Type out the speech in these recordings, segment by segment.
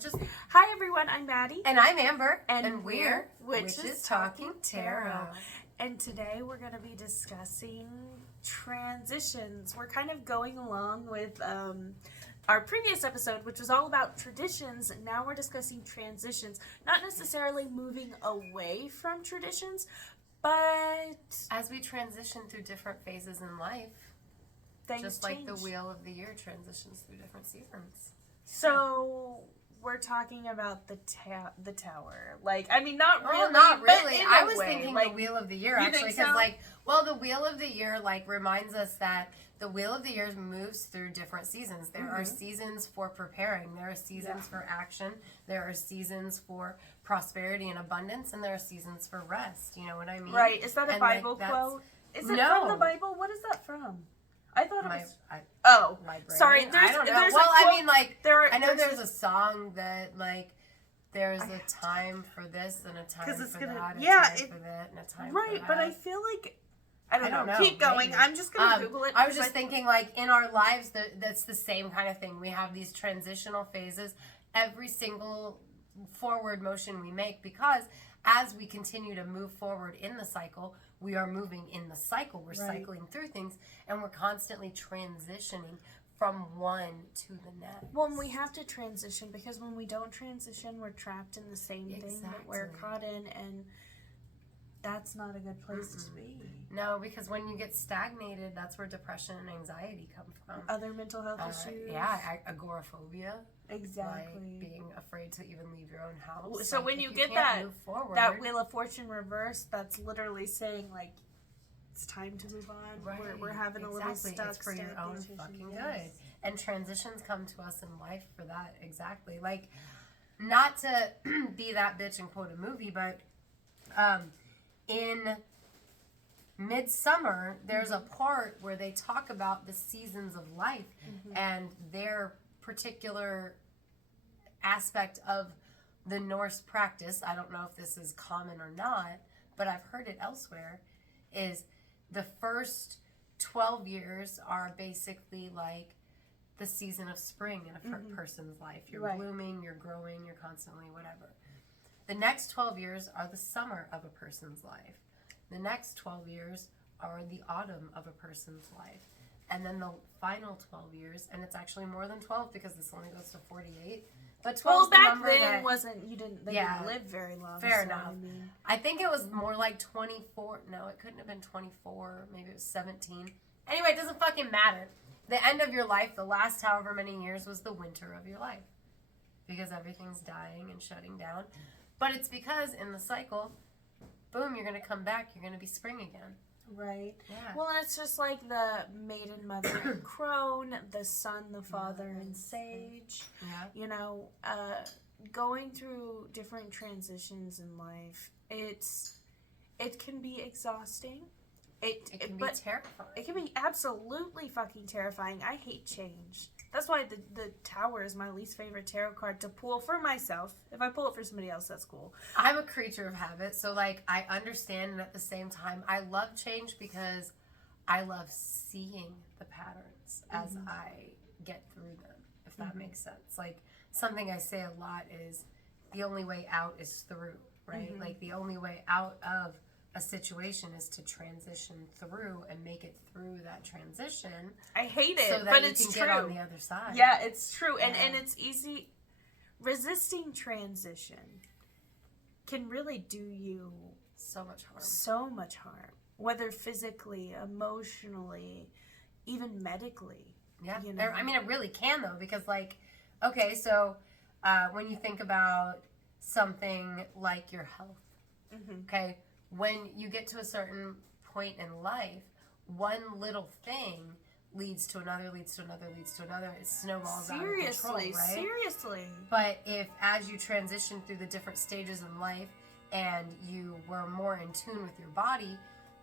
just... Hi everyone, I'm Maddie. And I'm Amber. And we're Witches Talking Tarot. And today we're going to be discussing transitions. We're kind of going along with our previous episode, which was all about traditions. And now we're discussing transitions. Not necessarily moving away from traditions, but... as we transition through different phases in life, just like the wheel of the year transitions through different seasons. So we're talking about the tower. Like, I mean, not really. Well, not really. But I was thinking the wheel of the year, actually, because, the wheel of the year, reminds us that the wheel of the year moves through different seasons. There are seasons for preparing. There are seasons for action. There are seasons for prosperity and abundance, and there are seasons for rest. You know what I mean? Right. Is that a Bible quote? Is it from the Bible? What is that from? I thought it was... my brain. Sorry. I don't know. Well, I mean, I know there's a song that, there's a time for this and a time for that, a time for that, and a time for that. Right, but I feel like... I don't know. Keep going. Maybe. I'm just going to Google it. I was just thinking, in our lives, that's the same kind of thing. We have these transitional phases every single forward motion we make, because as we continue to move forward in the cycle, we are moving in the cycle. We're cycling through things, and we're constantly transitioning from one to the next. Well, and we have to transition, because when we don't transition, we're trapped in the same thing that we're caught in, and that's not a good place to be. No, because when you get stagnated, that's where depression and anxiety come from. Other mental health issues. Yeah, agoraphobia. Exactly. Being afraid to even leave your own house. So when you get that Wheel of Fortune reversed, that's literally saying, it's time to move on. Right. We're having a little stuck. It's for your own fucking good. And transitions come to us in life for that, exactly. Not to be that bitch and quote a movie, but in Midsummer, there's a part where they talk about the seasons of life and their particular aspect of the Norse practice. I don't know if this is common or not, but I've heard it elsewhere, is the first 12 years are basically the season of spring in a person's life. You're blooming, you're growing, you're constantly whatever. The next 12 years are the summer of a person's life. The next 12 years are the autumn of a person's life. And then the final 12 years, and it's actually more than 12 because this only goes to 48. But 12 is the number then they didn't live very long. Fair enough. I think it was more like 24. No, it couldn't have been 24. Maybe it was 17. Anyway, it doesn't fucking matter. The end of your life, the last however many years, was the winter of your life. Because everything's dying and shutting down. But it's because in the cycle, boom, you're going to come back. You're going to be spring again. Right. Yeah. Well, it's just like the maiden, mother, and crone, the sun, the father, and sage. Yeah. Going through different transitions in life, it can be exhausting. It can be terrifying. It can be absolutely fucking terrifying. I hate change. That's why the Tower is my least favorite tarot card to pull for myself. If I pull it for somebody else, that's cool. I'm a creature of habit, so I understand, and at the same time, I love change because I love seeing the patterns as I get through them, if that makes sense. Something I say a lot is the only way out is through, right? The only way out of a situation is to transition through and make it through that transition. I hate it, so that but you it's can true. Get on the other side. Yeah, it's true, and it's easy. Resisting transition can really do you so much harm. So much harm, whether physically, emotionally, even medically. Yeah, I mean, it really can though, because okay, so when you think about something like your health, okay. When you get to a certain point in life, one little thing leads to another, leads to another, leads to another. It snowballs out of control, right? Seriously. But if as you transition through the different stages in life and you were more in tune with your body,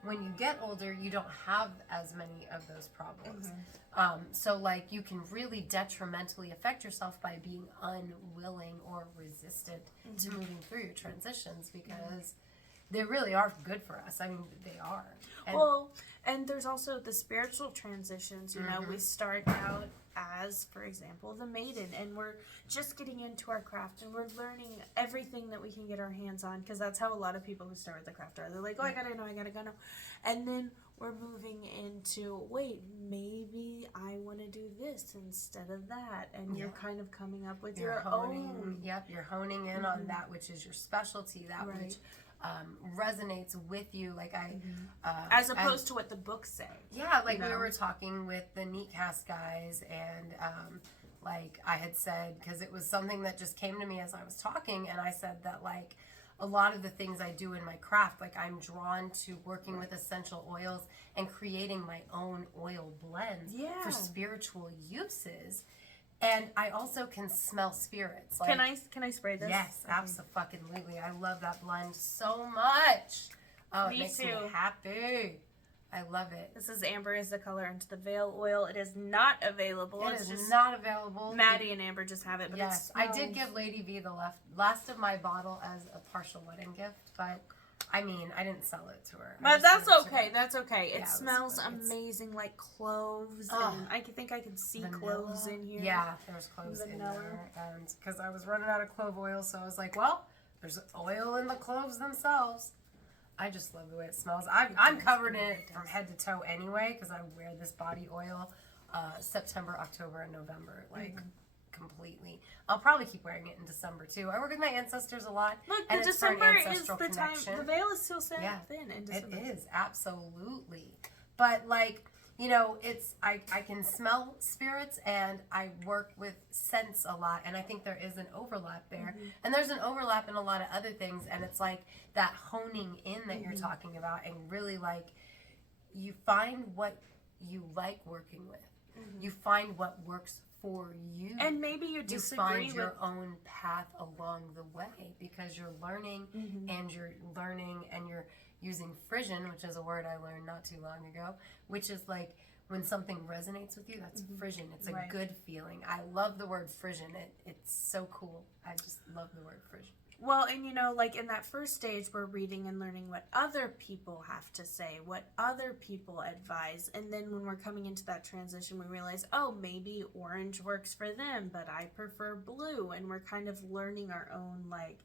when you get older, you don't have as many of those problems. So you can really detrimentally affect yourself by being unwilling or resistant to moving through your transitions, because they really are good for us. I mean, they are. And there's also the spiritual transitions. We start out as, for example, the maiden, and we're just getting into our craft and we're learning everything that we can get our hands on, because that's how a lot of people who start with the craft are. They're like, oh, I gotta know. And then we're moving into, wait, maybe I want to do this instead of that. And you're kind of coming up with your own. Yep, you're honing in on that which is your specialty, that which resonates with you. Like as opposed to what the books say. Yeah, like we were talking with the Neat Cast guys, and like I had said, because it was something that just came to me as I was talking, and I said that like a lot of the things I do in my craft, like I'm drawn to working with essential oils and creating my own oil blends for spiritual uses. And I also can smell spirits. Like, can I spray this? Yes, absolutely. I love that blend so much. Oh, it makes me happy. I love it. This is Amber is the color into the veil oil. It is not available. It is not available. Maddie and Amber just have it. But yes, I did give Lady V the last of my bottle as a partial wedding gift, but I mean, I didn't sell it to her. But that's okay. That's okay. It smells amazing, like cloves. And I think I can see cloves in here. Yeah, there's cloves in there. And because I was running out of clove oil, so I was like, well, there's oil in the cloves themselves. I just love the way it smells. I'm covered in it from head to toe anyway, because I wear this body oil September, October, and November, like completely. I'll probably keep wearing it in December too. I work with my ancestors a lot. Look, and the December is the time. The veil is still thin in December. It is, absolutely. But like, you know, it's I can smell spirits, and I work with scents a lot, and I think there is an overlap there. And there's an overlap in a lot of other things, and it's like that honing in that you're talking about, and really like you find what you like working with. You find what works for you. And maybe you disagree find your own path along the way, because you're learning and you're using frisson, which is a word I learned not too long ago, which is like when something resonates with you, that's frisson. It's a good feeling. I love the word frisson. It's so cool. I just love the word frisson. Well, and you know, like in that first stage, we're reading and learning what other people have to say, what other people advise. And then when we're coming into that transition, we realize, oh, maybe orange works for them, but I prefer blue. And we're kind of learning our own, like,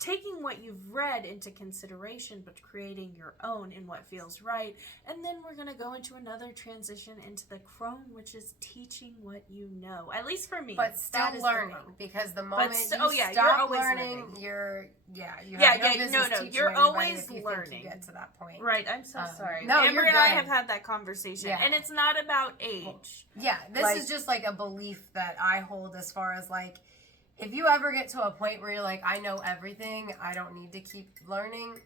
taking what you've read into consideration, but creating your own in what feels right. And then we're going to go into another transition into the crone, which is teaching what you know. At least for me. But still learning, because the moment you stop you're always learning, you're always learning. You get to that point. Right, I'm so sorry. No, Amber and I have had that conversation, and it's not about age. Yeah, this is just like a belief that I hold as far as like, if you ever get to a point where you're like, I know everything, I don't need to keep learning,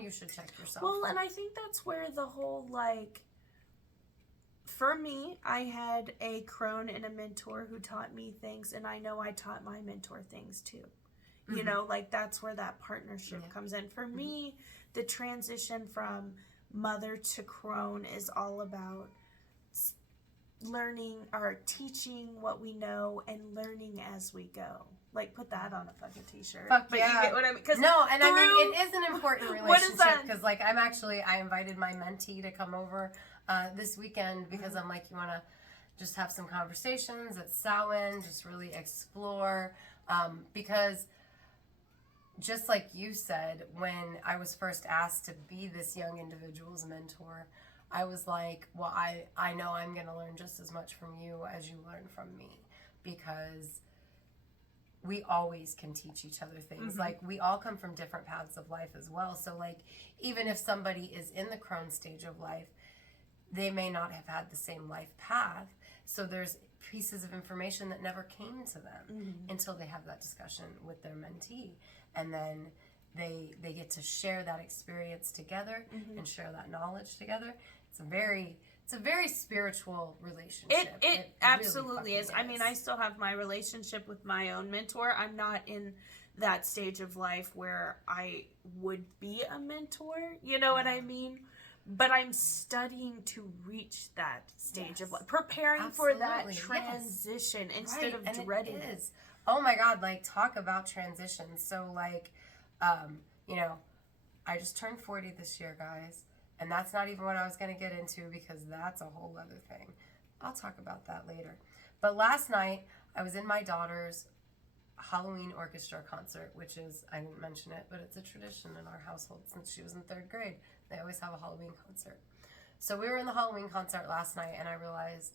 you should check yourself. Well, and I think that's where the whole, like, for me, I had a crone and a mentor who taught me things, and I know I taught my mentor things too. You know, like, that's where that partnership comes in. For me, the transition from mother to crone is all about learning or teaching what we know and learning as we go. Like, put that on a fucking t-shirt. Fuck but yeah. You get what I mean? I mean, it is an important relationship, because like I invited my mentee to come over this weekend, because I'm like, you want to just have some conversations at Samhain, just really explore, because just like you said, when I was first asked to be this young individual's mentor, I was like, well, I know I'm going to learn just as much from you as you learn from me, because we always can teach each other things. Like, we all come from different paths of life as well. So, like, even if somebody is in the crone stage of life, they may not have had the same life path. So there's pieces of information that never came to them until they have that discussion with their mentee. And then they get to share that experience together and share that knowledge together. It's a very spiritual relationship. It absolutely really is. I mean, I still have my relationship with my own mentor. I'm not in that stage of life where I would be a mentor. You know what I mean? But I'm studying to reach that stage of life, preparing for that transition instead of dreading it. Oh my God, like, talk about transitions. So, like, you know, I just turned 40 this year, guys. And that's not even what I was going to get into, because that's a whole other thing. I'll talk about that later. But last night, I was in my daughter's Halloween orchestra concert, which is, I didn't mention it, but it's a tradition in our household since she was in 3rd grade. They always have a Halloween concert. So we were in the Halloween concert last night, and I realized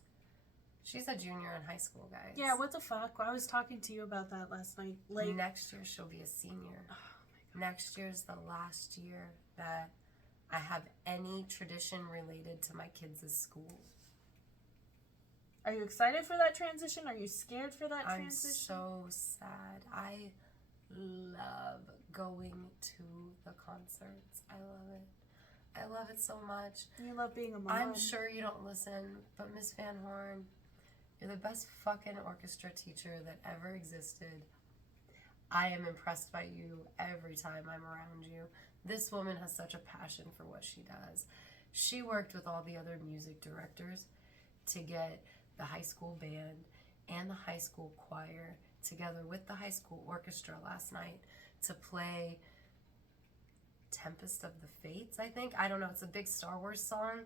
she's a junior in high school, guys. Yeah, what the fuck? I was talking to you about that last night. Like, next year, she'll be a senior. Oh my God. Next year's the last year that I have any tradition related to my kids' school. Are you excited for that transition? Are you scared for that I'm transition? so sad. I love going to the concerts. I love it. I love it so much. You love being a mom. I'm sure you don't listen, but Miss Van Horn, you're the best fucking orchestra teacher that ever existed. I am impressed by you every time I'm around you. This woman has such a passion for what she does. She worked with all the other music directors to get the high school band and the high school choir together with the high school orchestra last night to play Tempest of the Fates, I think. I don't know. It's a big Star Wars song.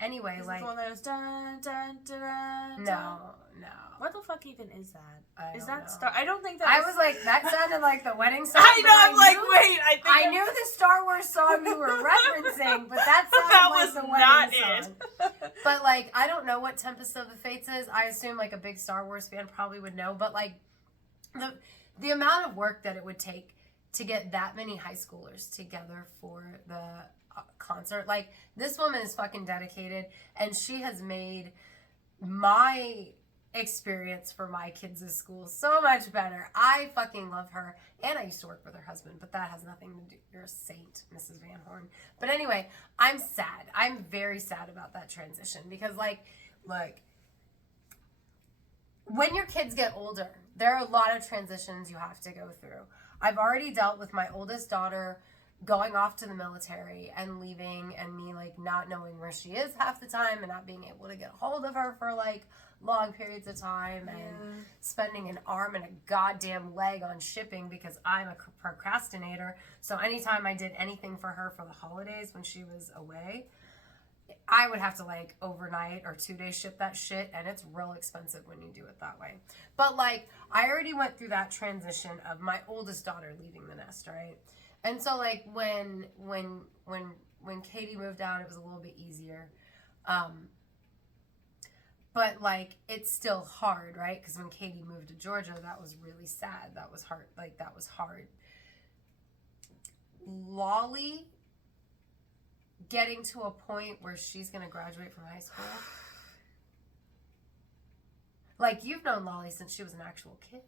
Anyway, Is like... it the one that was dun, dun, dun, dun, dun? No. What the fuck even is that? I Is don't that know. Star... I don't think that I was like, that sounded like the wedding song. I know, but I'm like, knew- wait, I think I knew the Star Wars song you were referencing, but that sounded that like was the not wedding song. it. But, like, I don't know what Tempest of the Fates is. I assume, like, a big Star Wars fan probably would know. But, like, the amount of work that it would take to get that many high schoolers together for the concert. Like, this woman is fucking dedicated, and she has made my experience for my kids' school so much better. I fucking love her, and I used to work with her husband, but that has nothing to do. You're a saint, Mrs. Van Horn. But anyway, I'm sad. I'm very sad about that transition because, like, look, when your kids get older, there are a lot of transitions you have to go through. I've already dealt with my oldest daughter going off to the military and leaving, and me, like, not knowing where she is half the time and not being able to get a hold of her for, like, long periods of time, and spending an arm and a goddamn leg on shipping because I'm a procrastinator. So anytime I did anything for her for the holidays when she was away, I would have to, like, overnight or 2-day ship that shit, and it's real expensive when you do it that way. But, like, I already went through that transition of my oldest daughter leaving the nest, right? And so, like, when Katie moved out, it was a little bit easier. But, like, it's still hard, right? Because when Katie moved to Georgia, that was really sad. That was hard. Like, that was hard. Lolly getting to a point where she's going to graduate from high school. Like, you've known Lolly since she was an actual kid.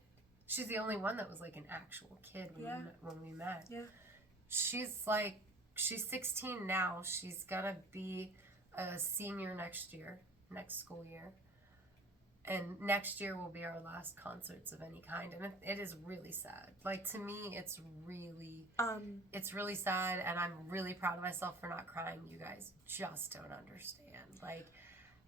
She's the only one that was, like, an actual kid when we met. Yeah. She's 16 now. She's going to be a senior next school year. And next year will be our last concerts of any kind. And it is really sad. Like, to me, it's really sad. And I'm really proud of myself for not crying. You guys just don't understand, like,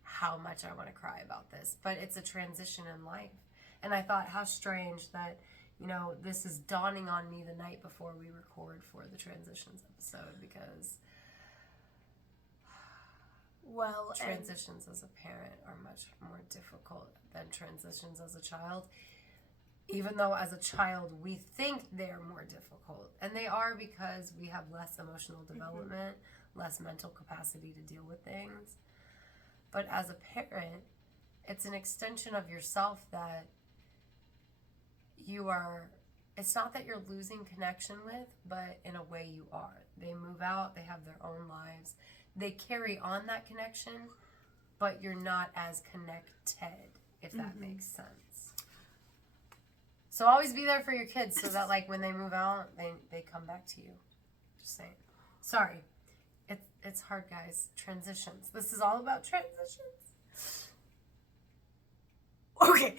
how much I want to cry about this. But it's a transition in life. And I thought, how strange that, you know, this is dawning on me the night before we record for the transitions episode, because transitions as a parent are much more difficult than transitions as a child. Even though as a child we think they're more difficult. And they are, because we have less emotional development, less mental capacity to deal with things. But as a parent, it's an extension of yourself that it's not that you're losing connection with, but in a way you are. They move out, they have their own lives. They carry on that connection, but you're not as connected, if that makes sense. So always be there for your kids so that, like, when they move out, they come back to you. Just saying. Sorry. It's hard, guys. Transitions. This is all about transitions. Okay.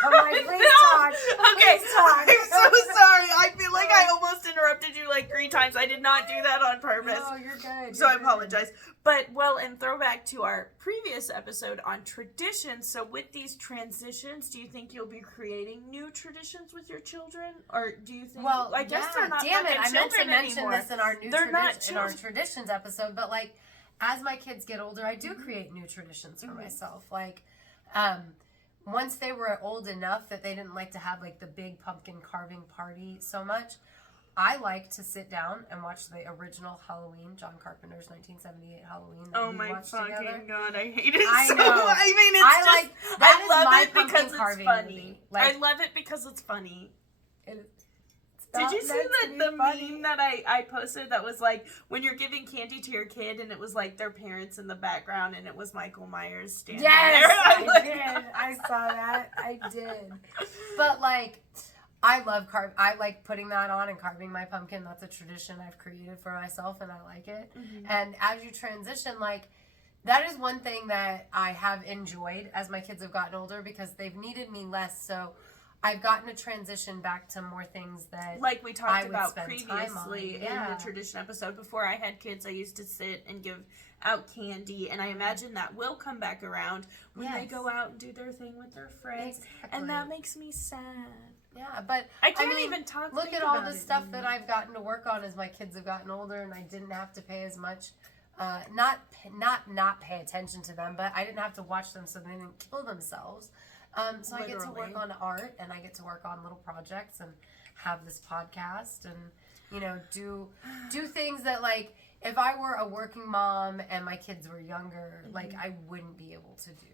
Come on, please talk. Okay. Please talk. I'm so sorry. I feel like I almost interrupted you like 3 times. I did not do that on purpose. No, you're good. So I apologize. But, well, and throwback to our previous episode on traditions. So with these transitions, do you think you'll be creating new traditions with your children? Or do you think... Well, I guess they're not damn it. fucking I meant to children mention anymore. this in our They're not traditions episode, but, like, as my kids get older, I do create new traditions for myself. Like, once they were old enough that they didn't like to have like the big pumpkin carving party so much, I like to sit down and watch the original Halloween, John Carpenter's 1978 Halloween that we watched together. God, I hate it I so. know. I mean, it's I just, like that I is love my it pumpkin because it's carving funny. movie. Like, I love it because it's funny. It's Did not you see meant to be the funny. meme that I posted that was like when you're giving candy to your kid and it was like their parents in the background and it was Michael Myers standing Yes, there? I did. I saw that. I did. But like, I love I like putting that on and carving my pumpkin. That's a tradition I've created for myself, and I like it. Mm-hmm. And as you transition, like, that is one thing that I have enjoyed as my kids have gotten older because they've needed me less. So I've gotten to transition back to more things that like we I talked would about spend previously time on. in the tradition episode. Before I had kids, I used to sit and give out candy, and I imagine that will come back around when they Yes. go out and do their thing with their friends, Exactly. and that makes me sad. Yeah, but I can't mean, even talk. look think at all about the it stuff anymore. that I've gotten to work on as my kids have gotten older, and I didn't have to pay as much. Not pay attention to them, but I didn't have to watch them so they didn't kill themselves. So I get to work on art, and I get to work on little projects, and have this podcast, and do things that, like, if I were a working mom and my kids were younger, like, I wouldn't be able to do.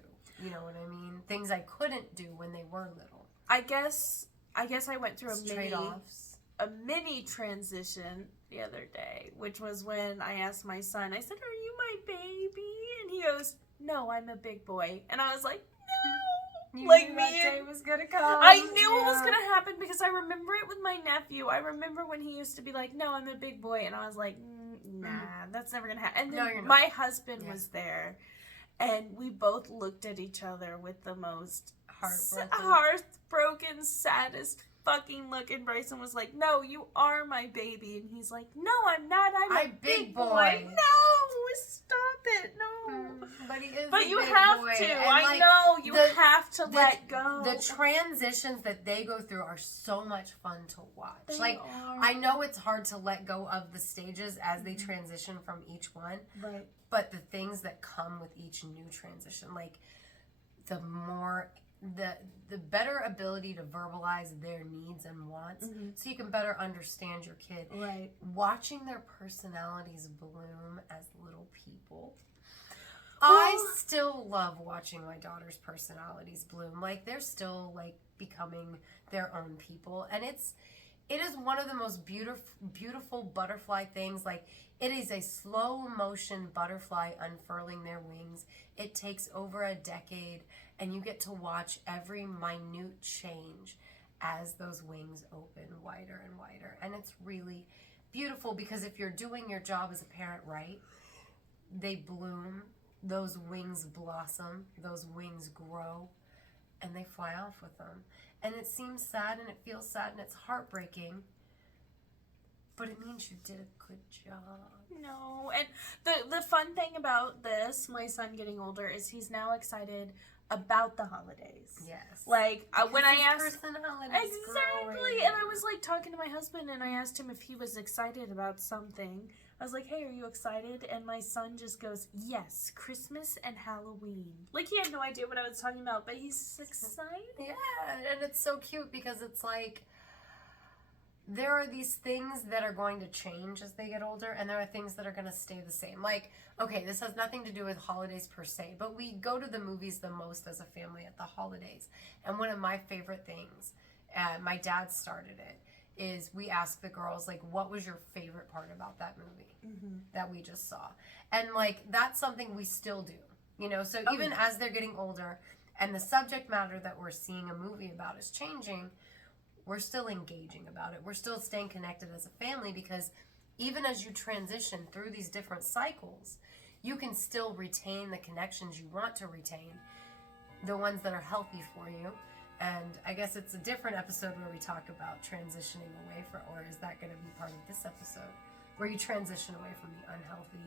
You know what I mean? Things I couldn't do when they were little. I guess I went through It's trade-offs. a mini transition the other day, which was when I asked my son, I said, "Are you my baby?" And he goes, "No, I'm a big boy." And I was like, "No." You Like knew that me day and was gonna come. I knew it was gonna happen because I remember it with my nephew. I remember when he used to be like, "No, I'm a big boy," and I was like, "Nah, that's never gonna happen." And No, then you're not. my husband was there, and we both looked at each other with the most heartbroken, saddest fucking look. And Bryson was like, "No, you are my baby," and he's like, "No, I'm not. I'm a big boy." No, stop it. No. But he is. But a you big have boy. to. And, I like, know you have to the- let go. The transitions that they go through are so much fun to watch. They like, are. I know it's hard to let go of the stages as they transition from each one, Right. but the things that come with each new transition, like the better ability to verbalize their needs and wants, so you can better understand your kid. Right. Watching their personalities bloom as little people. I still love watching my daughter's personalities bloom. Like, they're still, like, becoming their own people. And it is one of the most beautiful butterfly things. Like, it is a slow motion butterfly unfurling their wings. It takes over a decade, and you get to watch every minute change as those wings open wider and wider. And it's really beautiful because if you're doing your job as a parent right, they bloom, those wings blossom, those wings grow, and they fly off with them. And it seems sad, and it feels sad, and it's heartbreaking, but it means you did a good job. No, and the fun thing about this, my son getting older, is he's now excited about the holidays. Yes. Like, when I his asked... personality's Exactly, growing. and I was, like, talking to my husband, and I asked him if he was excited about something. I was like, "Hey, are you excited?" And my son just goes, "Yes, Christmas and Halloween." Like, he had no idea what I was talking about, but he's excited. Yeah, and it's so cute because it's like, there are these things that are going to change as they get older, and there are things that are going to stay the same. Like, okay, this has nothing to do with holidays per se, but we go to the movies the most as a family at the holidays. And one of my favorite things, my dad started it, is we ask the girls, like, what was your favorite part about that movie that we just saw? And, like, that's something we still do, you know? So even as they're getting older and the subject matter that we're seeing a movie about is changing, we're still engaging about it. We're still staying connected as a family because even as you transition through these different cycles, you can still retain the connections you want to retain, the ones that are healthy for you. And I guess it's a different episode where we talk about transitioning away from, or is that going to be part of this episode, where you transition away from the unhealthy?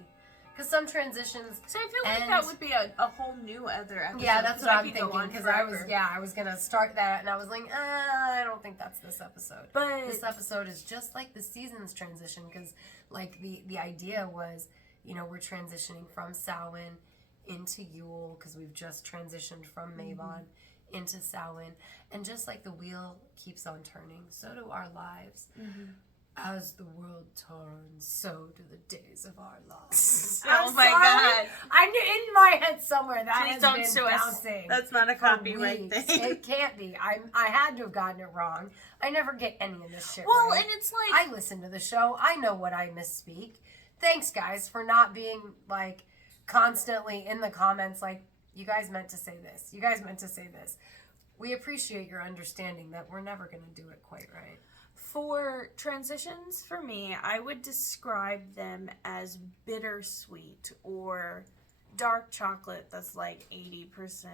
Because some transitions. So I feel like that would be a whole new other episode. Yeah, that's what I'm could go thinking. on Because forever. I was gonna start that, and I was like, I don't think that's this episode. But This episode is just like the seasons transition, because like the idea was You know, we're transitioning from Samhain into Yule because we've just transitioned from Mabon into Samhain. And just like the wheel keeps on turning, so do our lives. As the world turns, so do the days of our lives. Oh my God. I'm in my head somewhere. That Please has don't been sue us. bouncing. That's not a for copyright weeks. thing. It can't be. I had to have gotten it wrong. I never get any of this shit Well, right. and it's like... I listen to the show. I know what I misspeak. Thanks, guys, for not being, like, constantly in the comments like, you guys meant to say this. You guys meant to say this. We appreciate your understanding that we're never going to do it quite right. For transitions, for me, I would describe them as bittersweet or dark chocolate that's like 80%.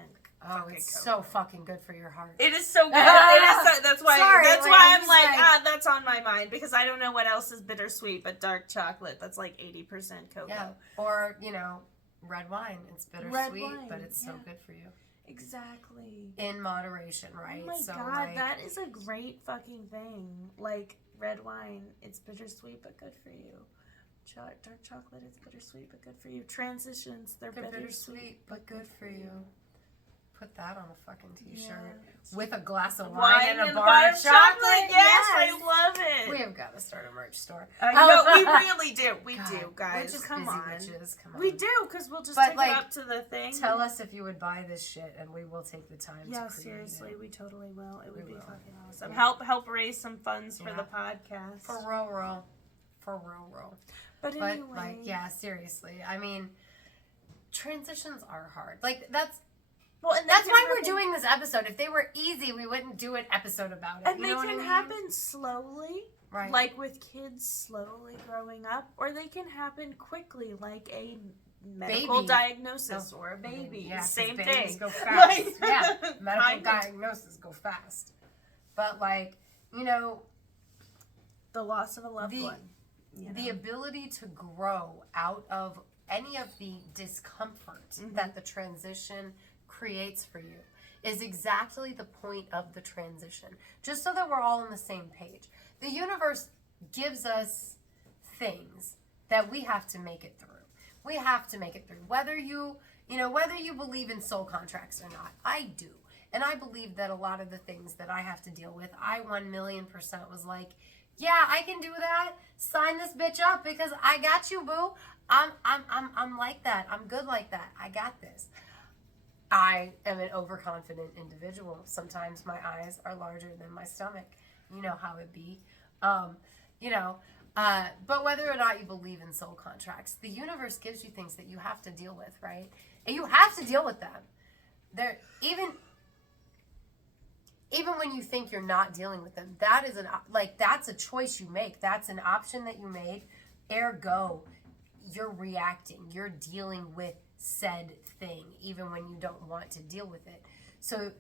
Oh, it's so fucking good for your heart. It is so good. That's why. Sorry, that's like, why I'm I'm like, just that's on my mind because I don't know what else is bittersweet but dark chocolate. That's like 80% cocoa. Yeah, or you know, red wine. It's bittersweet, but it's so good for you. Exactly. In moderation, right? Oh my so, God, like, that is a great fucking thing. Like red wine, it's bittersweet but good for you. Dark chocolate is bittersweet but good for you. Transitions, they're bittersweet but good for you. Put that on a fucking t-shirt Yeah. with a glass of Wine wine and a the bar of chocolate. Yes, I love it. We have got to start a merch store. No, we really do. We God, do, guys. We're just Come busy on. bitches. Come on. We do, because we'll just But, take like, it up to the thing. Tell us if you would buy this shit, and we will take the time to create seriously, it. we totally will. It would We be will. fucking awesome. Yeah. Help raise some funds for Yeah. the podcast. For real. For real. But But, anyway. like, yeah, seriously. I mean, transitions are hard. Like, that's and why we're doing this episode. If they were easy, we wouldn't do an episode about it. And you they know what can I mean? happen slowly, Right. like with kids slowly growing up, or they can happen quickly, like a medical Baby. diagnosis or a baby. Yeah, 'cause Same babies thing. go fast. Like, Yeah, medical kind of. diagnoses go fast. But, like, you know, The loss of a loved one. You the know? ability to grow out of any of the discomfort that the transition creates for you is exactly the point of the transition. Just so that we're all on the same page. The universe gives us things that we have to make it through. We have to make it through. Whether you believe in soul contracts or not, I do. And I believe that a lot of the things that I have to deal with, I 1,000,000% was like, yeah, I can do that. Sign this bitch up because I got you, boo. I'm like that. I'm good like that. I got this. I am an overconfident individual. Sometimes my eyes are larger than my stomach. You know how it be. But whether or not you believe in soul contracts, the universe gives you things that you have to deal with, right? And you have to deal with them. They're even when you think you're not dealing with them, that's a choice you make. That's an option that you made. Ergo, you're reacting. You're dealing with said thing, even when you don't want to deal with it. So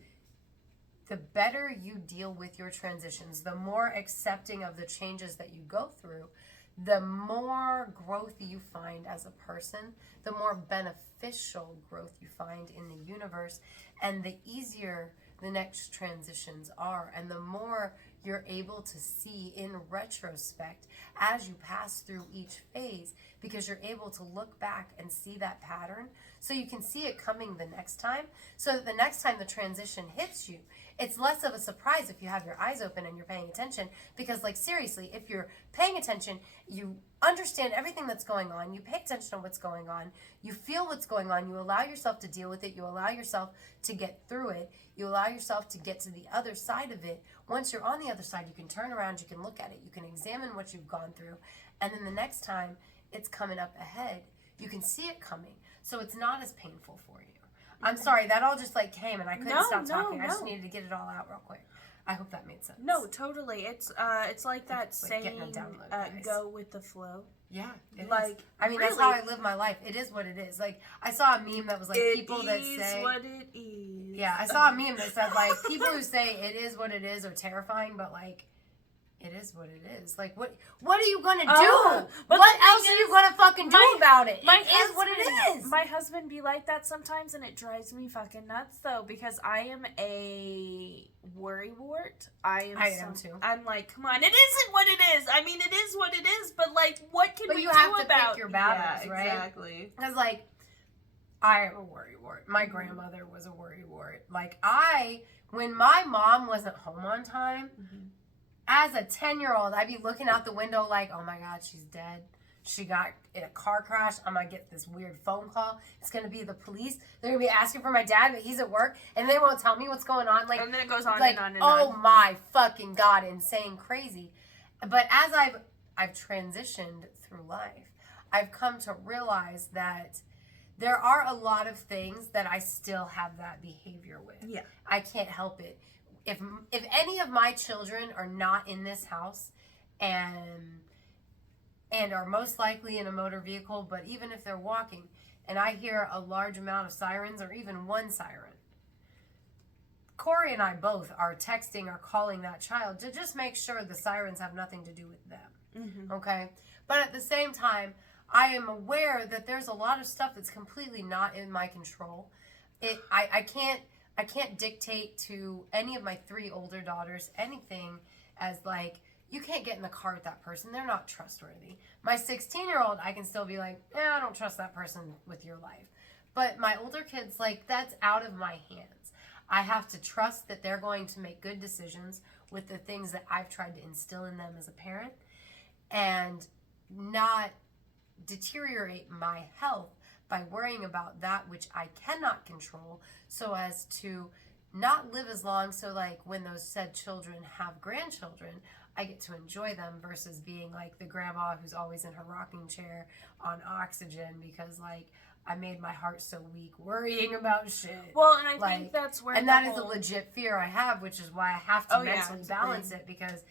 the better you deal with your transitions, the more accepting of the changes that you go through, the more growth you find as a person, the more beneficial growth you find in the universe, and the easier the next transitions are, and the more you're able to see in retrospect as you pass through each phase, because you're able to look back and see that pattern so you can see it coming the next time, so that the next time the transition hits you, it's less of a surprise if you have your eyes open and you're paying attention. Because, like, seriously, if you're paying attention, you understand everything that's going on, you pay attention to what's going on, you feel what's going on, you allow yourself to deal with it, you allow yourself to get through it, you allow yourself to get to the other side of it. Once you're on the other side, you can turn around, you can look at it, you can examine what you've gone through, and then the next time it's coming up ahead, you can see it coming, so it's not as painful for you. I'm sorry, that all just like came and I couldn't stop talking. I just needed to get it all out real quick. I hope that made sense. No, totally. It's like that It's like saying, getting a download, guys. go with the flow. Yeah, it Like, is. I mean, really, that's how I live my life. It is what it is. Like, I saw a meme that was like people that say... It is what it is. Yeah, I saw a meme that said like people who say it is what it is are terrifying, but like it is what it is. Like, what are you gonna do? But what else are you gonna fucking do about it? My It is what it is. My husband be like that sometimes, and it drives me fucking nuts, though, because I am a worrywart. I am too. I'm like, come on, it isn't what it is. I mean, it is what it is, but, like, what can we do about it? But you have to pick your battles, right? Exactly. Because, like, I am a worrywart. My grandmother was a worrywart. Like, when my mom wasn't home on time, as a 10-year-old, I'd be looking out the window like, oh my God, she's dead. She got in a car crash. I'm going to get this weird phone call. It's going to be the police. They're going to be asking for my dad, but he's at work, and they won't tell me what's going on. Like, and then it goes on like, and on and on. Oh my fucking God, insane, crazy. But as I've transitioned through life, I've come to realize that there are a lot of things that I still have that behavior with. Yeah. I can't help it. If any of my children are not in this house and are most likely in a motor vehicle, but even if they're walking and I hear a large amount of sirens or even one siren, Corey and I both are texting or calling that child to just make sure the sirens have nothing to do with them. Okay? But at the same time, I am aware that there's a lot of stuff that's completely not in my control. I can't dictate to any of my 3 older daughters anything as like, you can't get in the car with that person. They're not trustworthy. My 16-year-old, I can still be like, I don't trust that person with your life. But my older kids, like, that's out of my hands. I have to trust that they're going to make good decisions with the things that I've tried to instill in them as a parent and not deteriorate my health by worrying about that which I cannot control so as to not live as long. So like when those said children have grandchildren, I get to enjoy them versus being like the grandma who's always in her rocking chair on oxygen because like I made my heart so weak worrying about shit. Well, and I think that's where and that is a legit fear I have, which is why I have to mentally balance it because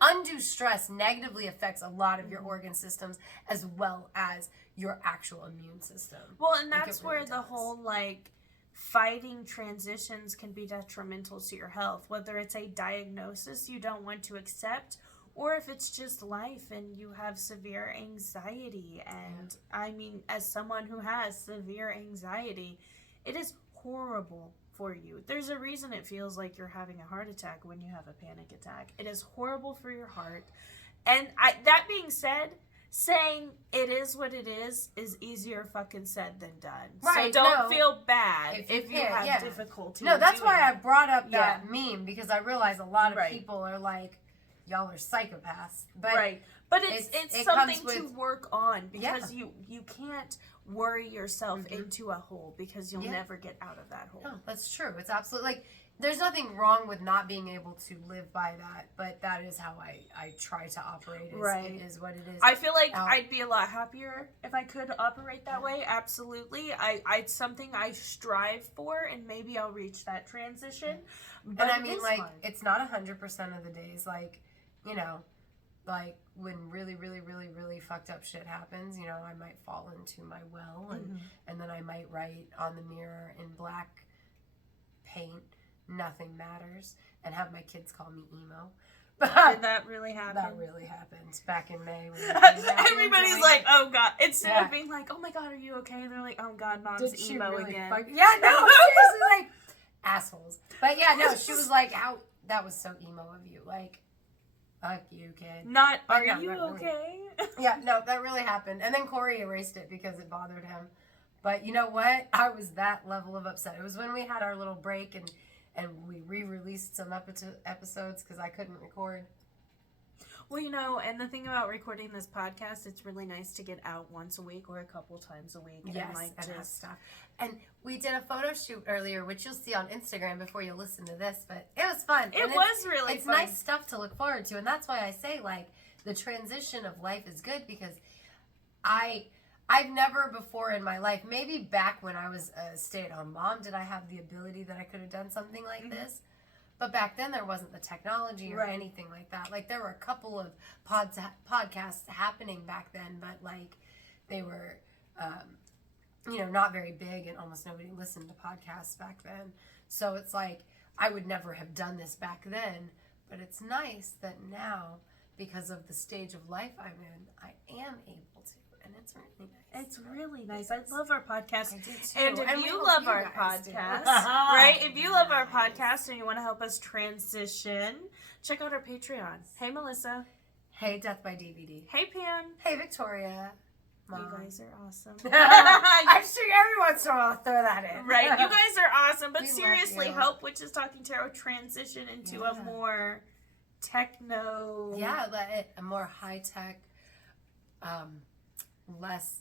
undue stress negatively affects a lot of your organ systems as well as your actual immune system. Well, and that's where the whole like fighting transitions can be detrimental to your health, whether it's a diagnosis you don't want to accept or if it's just life and you have severe anxiety. And I mean, as someone who has severe anxiety, it is horrible for you. There's a reason it feels like you're having a heart attack when you have a panic attack. It is horrible for your heart. And that being said, saying it is what it is easier fucking said than done. Right, so don't feel bad if you have difficulty. No, that's why I brought up that meme because I realize a lot of people are like, y'all are psychopaths. But but it's something to work on because you can't worry yourself into a hole because you'll never get out of that hole. No, that's true. It's absolutely like there's nothing wrong with not being able to live by that, but that is how I try to operate. It is what it is. I feel like I'd be a lot happier if I could operate that way. Absolutely. It's something I strive for, and maybe I'll reach that transition. But and I mean, like, it's not 100% of the days. Like, you know, like when really, really, really, really fucked up shit happens, you know, I might fall into my well and then I might write on the mirror in black paint, "Nothing matters," and have my kids call me emo. Did that really happen? That really happened back in May. Everybody's like, oh God. Instead of being like, oh my God, are you okay? They're like, oh God, Mom's emo really again. Yeah, no, seriously, like, assholes. But yeah, no, she was like, that was so emo of you. Like, fuck you, kid. Are you okay? Yeah, no, that really happened. And then Corey erased it because it bothered him. But you know what? I was that level of upset. It was when we had our little break and we re-released some episodes because I couldn't record. Well, you know, and the thing about recording this podcast, it's really nice to get out once a week or a couple times a week. Yes, and like just stuff. And we did a photo shoot earlier, which you'll see on Instagram before you listen to this, but it was fun. It was really fun. It's nice stuff to look forward to, and that's why I say, like, the transition of life is good because I've never before in my life, maybe back when I was a stay-at-home mom, did I have the ability that I could have done something like this. But back then there wasn't the technology or anything like that. Like there were a couple of podcasts happening back then, but like they were, you know, not very big and almost nobody listened to podcasts back then. So it's like I would never have done this back then. But it's nice that now, because of the stage of life I'm in, I am able to. And it's really nice. It's really nice. I love our podcast. I do too. And if we you hope love you our guys do. podcast, right? If you love our Nice. podcast and you want to help us transition, check out our Patreon. Hey, Melissa. Hey, Death by DVD. Hey, Pam. Hey, Victoria. Mom. You guys are awesome. I'm sure every once in a while I'll throw that in. Right, you guys are awesome. But We love seriously, you. help Witches Talking Tarot transition into a Yeah. more techno. Yeah, a more high tech, less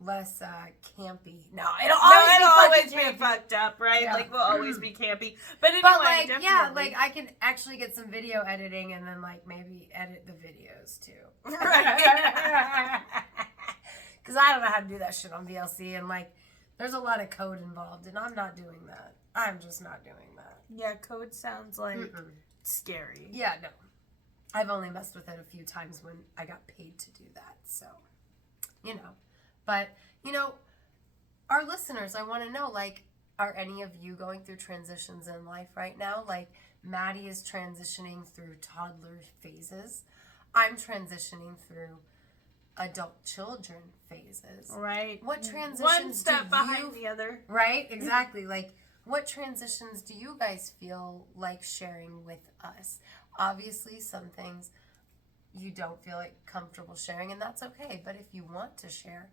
campy. No, it'll always be be fucking campy. fucked up, right? Yeah. Like we'll always be campy. But anyway, But like, definitely. yeah, like I can actually get some video editing and then like maybe edit the videos too. Right. Because I don't know how to do that shit on VLC, and like there's a lot of code involved, and I'm not doing that. I'm just not doing that. Yeah, code sounds like Mm-mm. scary. Yeah, no. I've only messed with it a few times when I got paid to do that, so, you know. But, you know, our listeners, I want to know, like, are any of you going through transitions in life right now? Like, Maddie is transitioning through toddler phases. I'm transitioning through adult children phases. Right. What transitions One step do behind you... the other. Right? Exactly. Like, what transitions do you guys feel like sharing with us? Obviously, some things you don't feel like comfortable sharing, and that's okay. But if you want to share,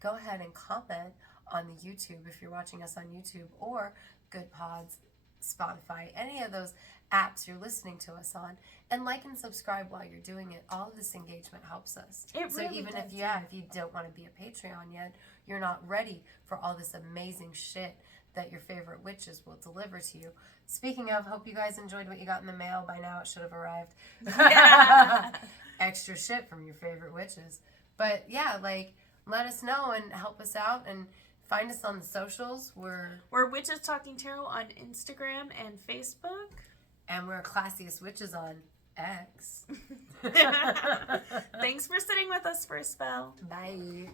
go ahead and comment on the YouTube if you're watching us on YouTube, or Good Pods, Spotify, any of those apps you're listening to us on, and like and subscribe while you're doing it. All of this engagement helps us. It So really even does, if you don't want to be a Patreon yet, you're not ready for all this amazing shit that your favorite witches will deliver to you. Speaking of, hope you guys enjoyed what you got in the mail. By now it should have arrived. Yeah. Extra shit from your favorite witches. But yeah, like, let us know and help us out, and find us on the socials. We're Witches Talking Tarot on Instagram and Facebook. Classiest Witches on X. Thanks for sitting with us for a spell. Bye.